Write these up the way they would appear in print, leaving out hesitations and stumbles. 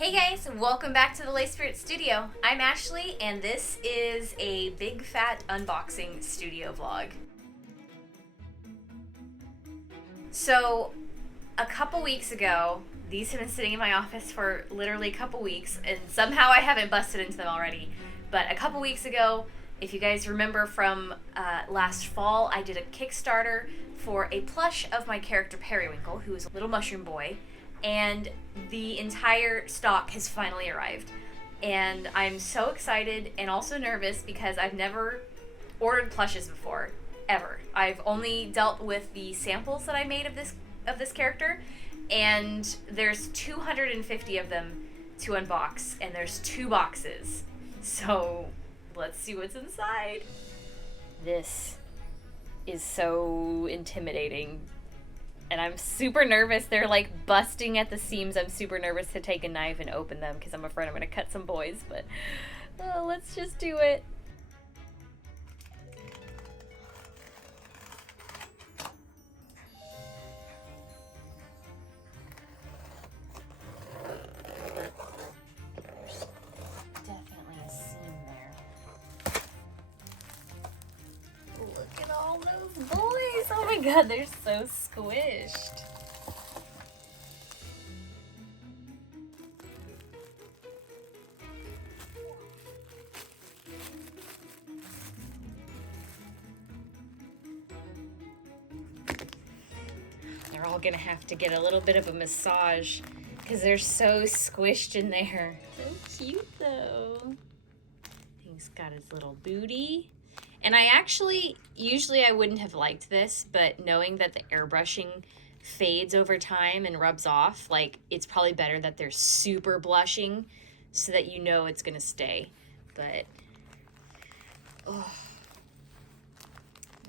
Hey guys, welcome back to the Lay Spirit Studio. I'm Ashley, and this is a big fat unboxing studio vlog. So, a couple weeks ago, these have been sitting in my office for literally a couple weeks, and somehow I haven't busted into them already. But a couple weeks ago, if you guys remember from last fall, I did a Kickstarter for a plush of my character Periwinkle, who is a little mushroom boy. And the entire stock has finally arrived. And I'm so excited and also nervous because I've never ordered plushes before, ever. I've only dealt with the samples that I made of this character, and there's 250 of them to unbox, and there's 2 boxes. So let's see what's inside. This is so intimidating. And I'm super nervous. They're like busting at the seams. I'm super nervous to take a knife and open them because I'm afraid I'm going to cut some boys. But let's just do it. There's definitely a seam there. Look at all those boys. Oh my god, they're so squished. They're all gonna have to get a little bit of a massage because they're so squished in there. So cute though. He's got his little booty. And usually I wouldn't have liked this, but knowing that the airbrushing fades over time and rubs off, like, it's probably better that they're super blushing so that you know it's gonna stay. But,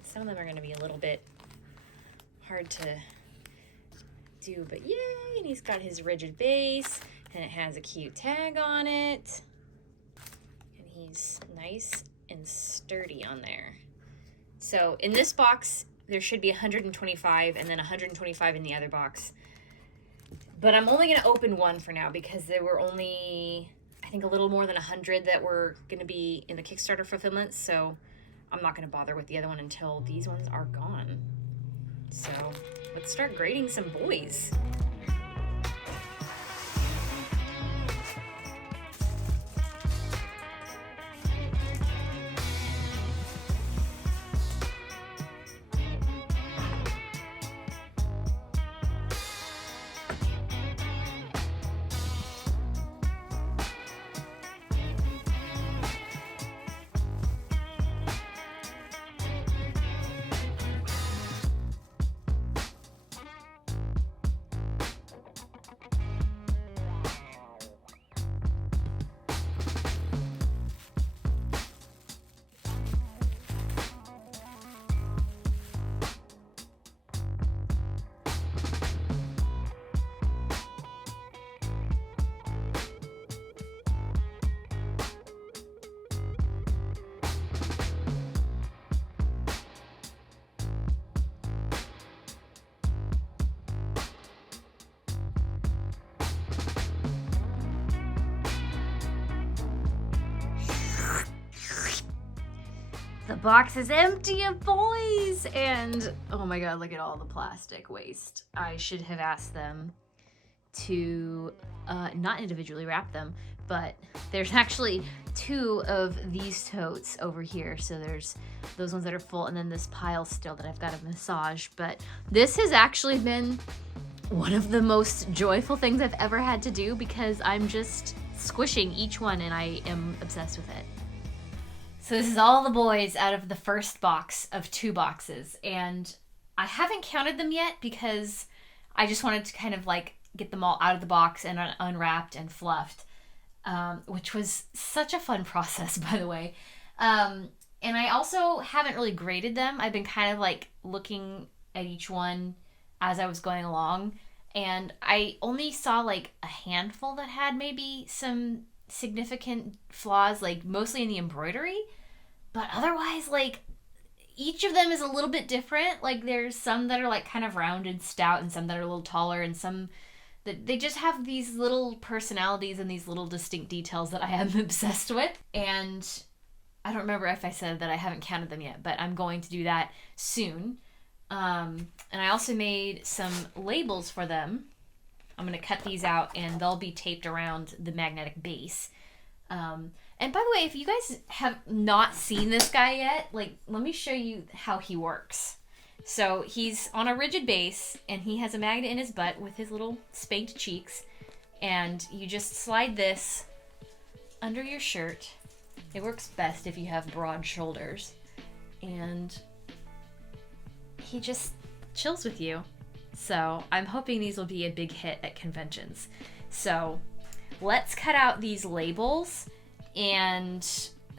some of them are gonna be a little bit hard to do, but yay! And he's got his rigid base, and it has a cute tag on it. And he's nice and sturdy on there. So in this box there should be 125 and then 125 in the other box, but I'm only going to open one for now because there were only, I think, a little more than 100 that were going to be in the Kickstarter fulfillment, so I'm not going to bother with the other one until these ones are gone. So let's start grading some boys. The box is empty of boys, and oh my god, look at all the plastic waste. I should have asked them to not individually wrap them, but there's actually 2 of these totes over here. So there's those ones that are full, and then this pile still that I've got to massage. But this has actually been one of the most joyful things I've ever had to do because I'm just squishing each one and I am obsessed with it. So this is all the boys out of the first box of 2 boxes, and I haven't counted them yet because I just wanted to kind of like get them all out of the box and unwrapped and fluffed, which was such a fun process, by the way. And I also haven't really graded them. I've been kind of like looking at each one as I was going along, and I only saw like a handful that had maybe some significant flaws, like mostly in the embroidery, but otherwise, like, each of them is a little bit different. Like, there's some that are like kind of rounded, stout, and some that are a little taller, and some They just have these little personalities and these little distinct details that I am obsessed with. And I don't remember if I said that I haven't counted them yet, but I'm going to do that soon. And I also made some labels for them. I'm going to cut these out and they'll be taped around the magnetic base. And by the way, if you guys have not seen this guy yet, like, let me show you how he works. So he's on a rigid base and he has a magnet in his butt with his little spanked cheeks. And you just slide this under your shirt. It works best if you have broad shoulders. And he just chills with you. So I'm hoping these will be a big hit at conventions. So let's cut out these labels and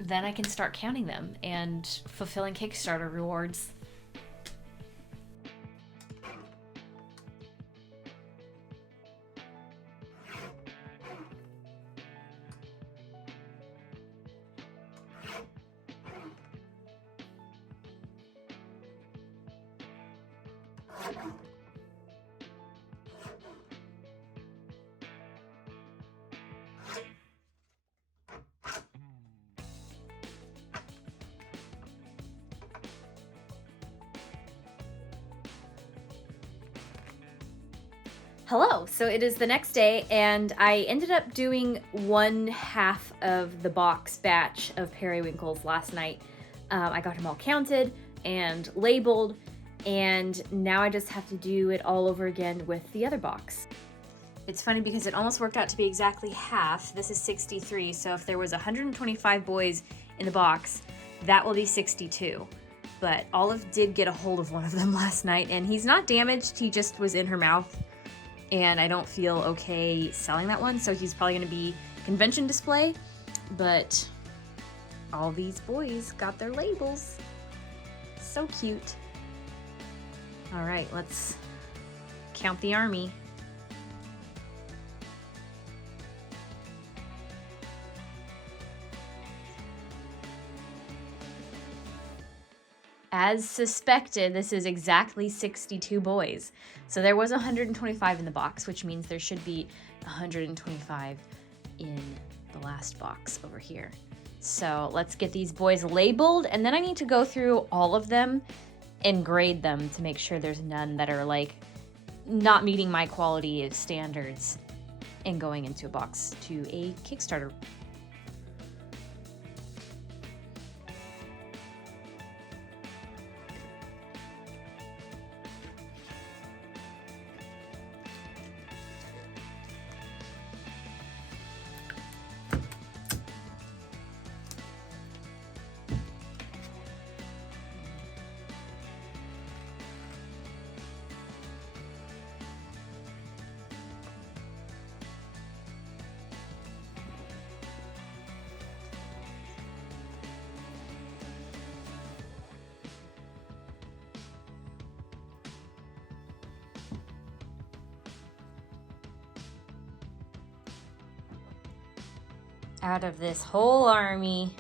then I can start counting them and fulfilling Kickstarter rewards. Hello, so it is the next day and I ended up doing 1/2 of the box batch of Periwinkles last night. I got them all counted and labeled and now I just have to do it all over again with the other box. It's funny because it almost worked out to be exactly half. This is 63, so if there was 125 boys in the box, that will be 62. But Olive did get a hold of one of them last night and he's not damaged, he just was in her mouth. And I don't feel okay selling that one, so he's probably gonna be convention display, but all these boys got their labels. So cute. All right, let's count the army. As suspected, this is exactly 62 boys. So there was 125 in the box, which means there should be 125 in the last box over here. So let's get these boys labeled, and then I need to go through all of them and grade them to make sure there's none that are like not meeting my quality standards and going into a box to a Kickstarter. Out of this whole army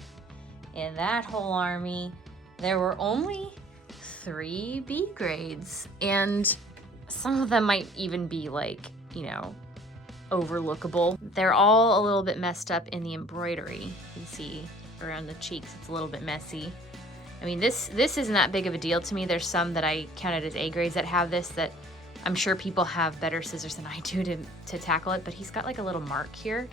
and that whole army, there were only 3 B grades, and some of them might even be like, you know, overlookable. They're all a little bit messed up in the embroidery. You can see around the cheeks, it's a little bit messy. I mean, this isn't that big of a deal to me. There's some that I counted as A grades that have this that I'm sure people have better scissors than I do to tackle it, but he's got like a little mark here,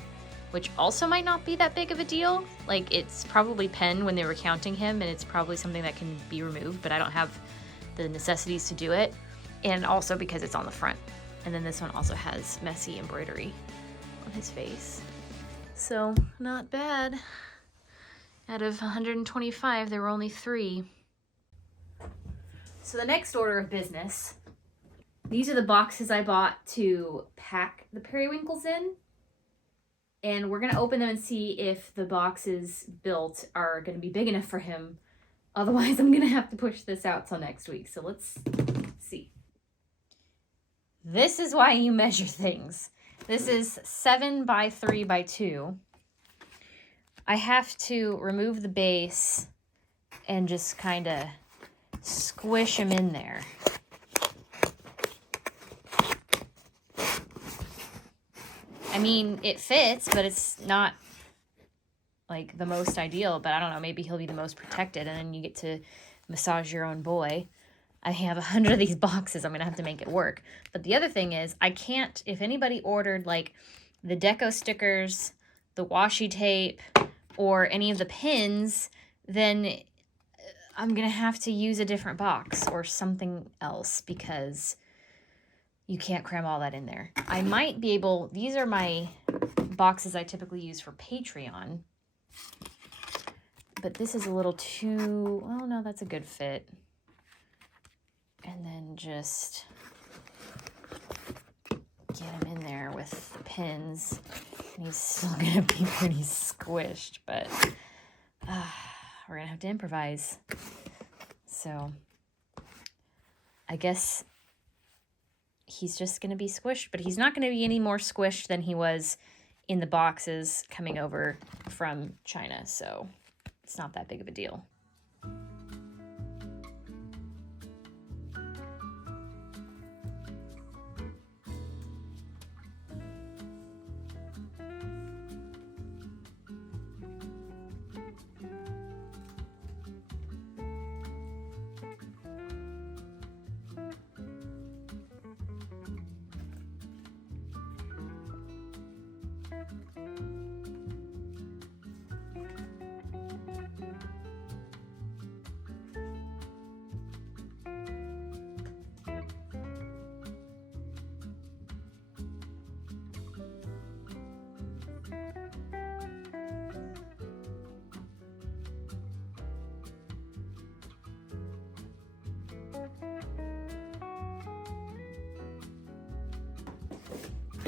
which also might not be that big of a deal. Like, it's probably pen when they were counting him, and it's probably something that can be removed, but I don't have the necessities to do it. And also because it's on the front. And then this one also has messy embroidery on his face. So, not bad. Out of 125, there were only 3. So the next order of business, these are the boxes I bought to pack the Periwinkles in. And we're gonna open them and see if the boxes built are gonna be big enough for him. Otherwise, I'm gonna have to push this out till next week. So let's see. This is why you measure things. This is 7 by 3 by 2. I have to remove the base and just kind of squish them in there. mean, it fits, but it's not like the most ideal, but I don't know, maybe he'll be the most protected, and then you get to massage your own boy. I have 100 of these boxes. I'm going to have to make it work. But the other thing is, I can't, if anybody ordered like the deco stickers, the washi tape, or any of the pins, then I'm going to have to use a different box or something else because you can't cram all that in there. I might be able, these are my boxes I typically use for Patreon. But this is a little too, oh no, that's a good fit. And then just get him in there with the pins. And he's still gonna be pretty squished, but we're gonna have to improvise. So I guess he's just gonna be squished, but he's not gonna be any more squished than he was in the boxes coming over from China. So it's not that big of a deal.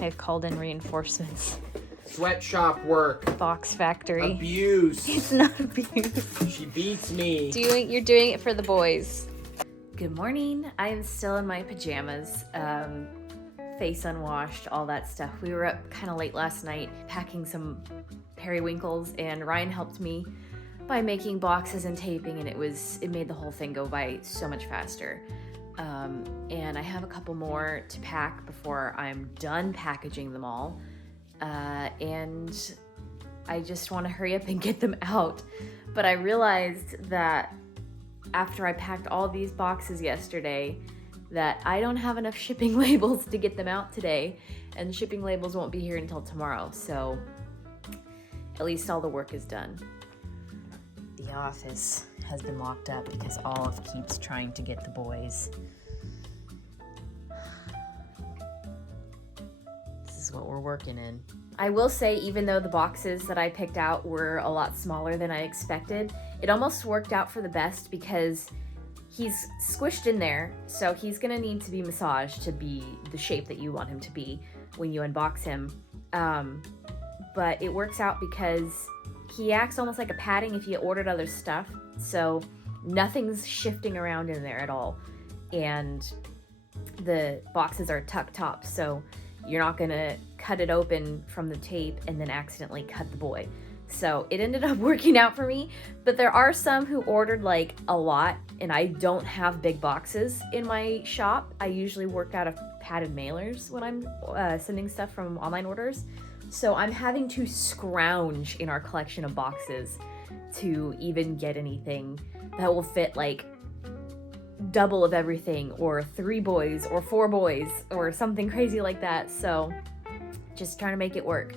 I've called in reinforcements. Sweatshop work. Box factory. Abuse. It's not abuse. She beats me. You're doing it for the boys. Good morning. I am still in my pajamas. Face unwashed, all that stuff. We were up kind of late last night packing some periwinkles, and Ryan helped me by making boxes and taping, and it made the whole thing go by so much faster. And I have a couple more to pack before I'm done packaging them all. And I just want to hurry up and get them out. But I realized that after I packed all these boxes yesterday, that I don't have enough shipping labels to get them out today, and the shipping labels won't be here until tomorrow. So at least all the work is done. The office has been locked up because Olive keeps trying to get the boys. This is what we're working in. I will say, even though the boxes that I picked out were a lot smaller than I expected, it almost worked out for the best because he's squished in there, so he's gonna need to be massaged to be the shape that you want him to be when you unbox him. But it works out because he acts almost like a padding if you ordered other stuff, so nothing's shifting around in there at all. And the boxes are tucked top, so you're not gonna cut it open from the tape and then accidentally cut the boy. So it ended up working out for me, but there are some who ordered like a lot, and I don't have big boxes in my shop. I usually work out of padded mailers when I'm sending stuff from online orders. So I'm having to scrounge in our collection of boxes to even get anything that will fit like double of everything, or 3 boys or 4 boys or something crazy like that. So just trying to make it work.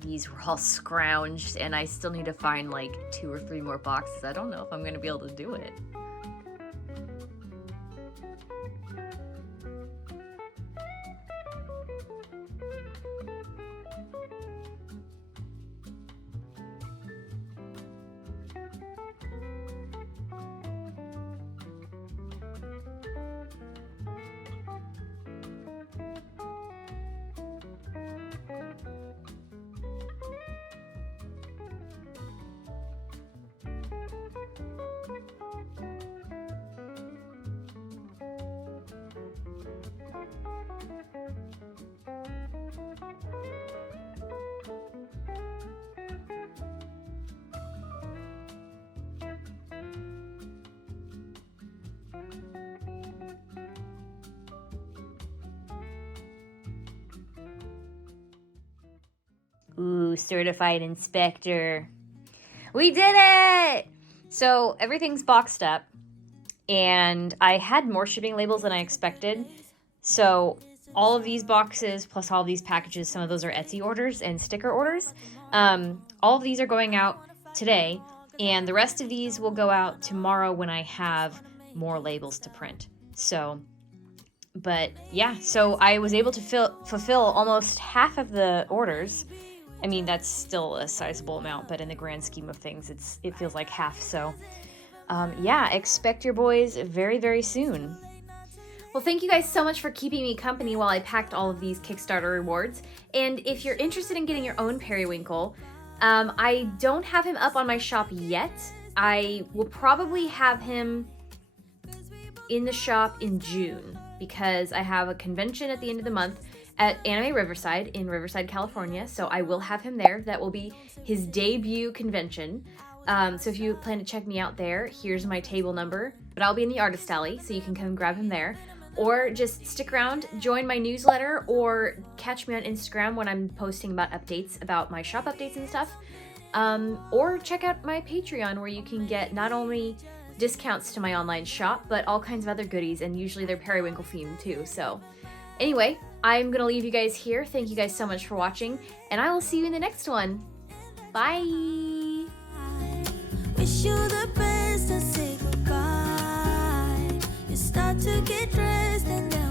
These were all scrounged, and I still need to find like 2 or 3 more boxes. I don't know if I'm gonna be able to do it. Ooh, certified inspector. We did it! So everything's boxed up, and I had more shipping labels than I expected. So all of these boxes, plus all of these packages, some of those are Etsy orders and sticker orders. All of these are going out today, and the rest of these will go out tomorrow when I have more labels to print. So, but yeah, so I was able to fulfill almost half of the orders. I mean, that's still a sizable amount, but in the grand scheme of things, it feels like half. So, yeah, expect your boys very, very soon. Well, thank you guys so much for keeping me company while I packed all of these Kickstarter rewards. And if you're interested in getting your own Periwinkle, I don't have him up on my shop yet. I will probably have him in the shop in June because I have a convention at the end of the month at Anime Riverside in Riverside, California. So I will have him there. That will be his debut convention. So if you plan to check me out there, here's my table number. But I'll be in the artist alley, so you can come grab him there. Or just stick around, join my newsletter, or catch me on Instagram when I'm posting about updates, about my shop updates and stuff. Or check out my Patreon where you can get not only discounts to my online shop, but all kinds of other goodies, and usually they're Periwinkle themed too. So anyway, I'm gonna leave you guys here. Thank you guys so much for watching, and I will see you in the next one. Bye! Wish you the best and say goodbye. You start to get dressed and then